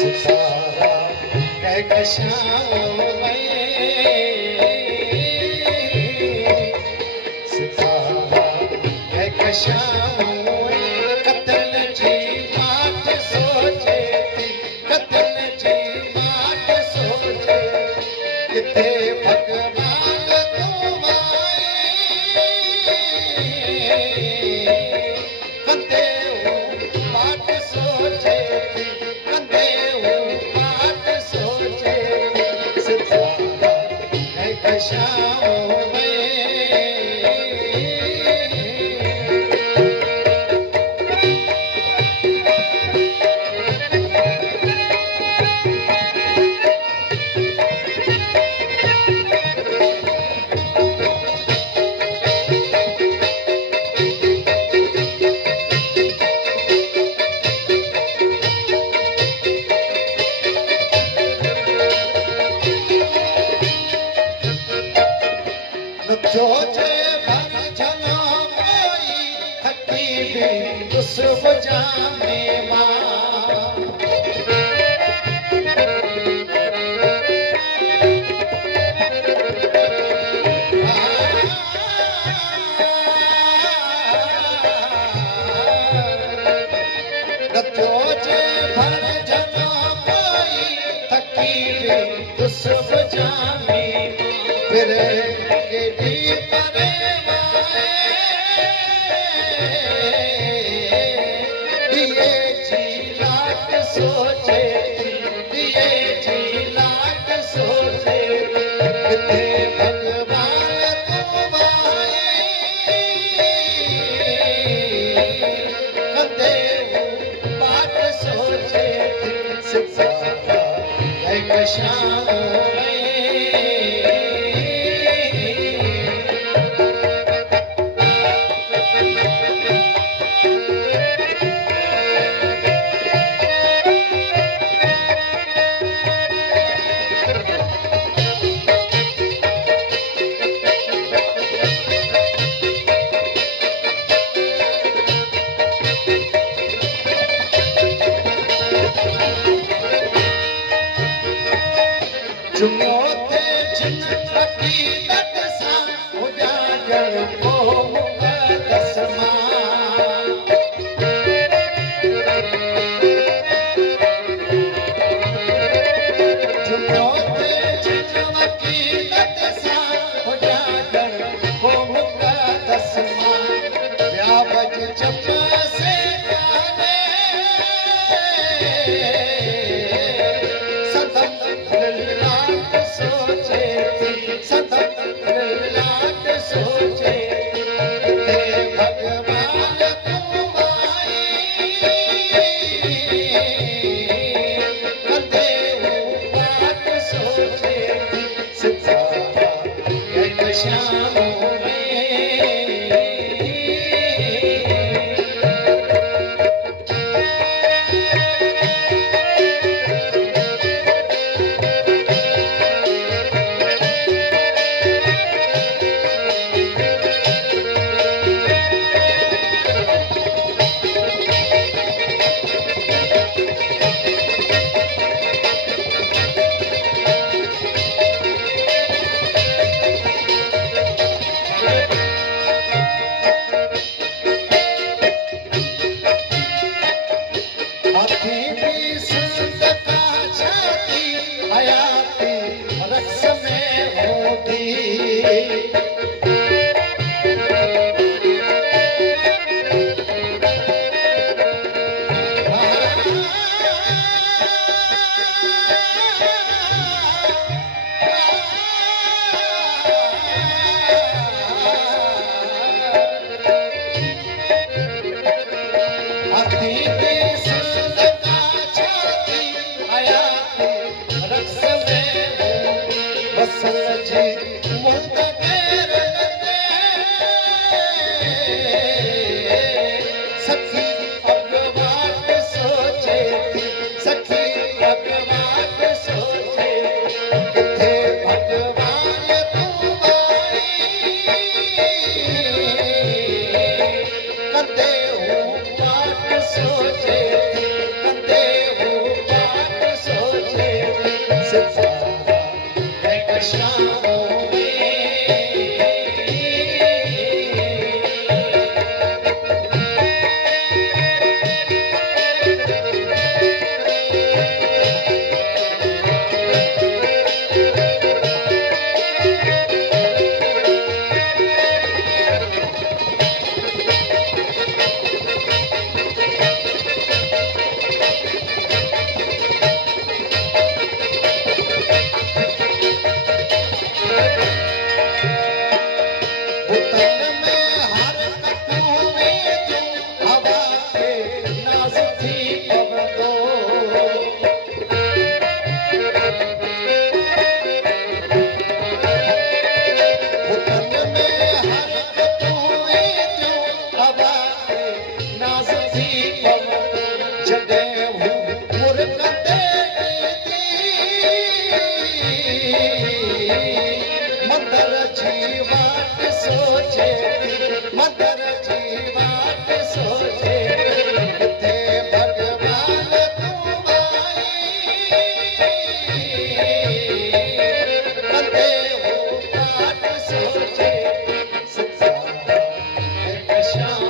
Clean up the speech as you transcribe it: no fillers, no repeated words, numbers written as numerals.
सितारा कहकशां में, सितारा कहकशां में, कतल जी माट सोचे थी, कतल जी माट सोचे, किथे भगवान तुम आए, कंदे हूँ बाट सोचे थी, कंदे हूँ बाट सोचे थी, सितारा कहकशां में। जोजे भर जना कोई थकी भी उस जाने मां, जोजे भर जना कोई थकी भी उस जाने फिर सोचे दिए जी लाट सोचे, किथे भगवान तुम आए, कंदे हूँ बाट सोचे, सितारा कहकशां में। जुमोते जिन हकीकत सां उजागर को मुक़द्दस मां, जुमोते जिन हकीकत सां उजागर को मुक़द्दस मां, व्यावज जप से गाने सदम सोचे थी, सदम सोचे मदर जी बात सोचे किथे भगवान तू आई कंदे वो बात सोचे सच्चा एक शाम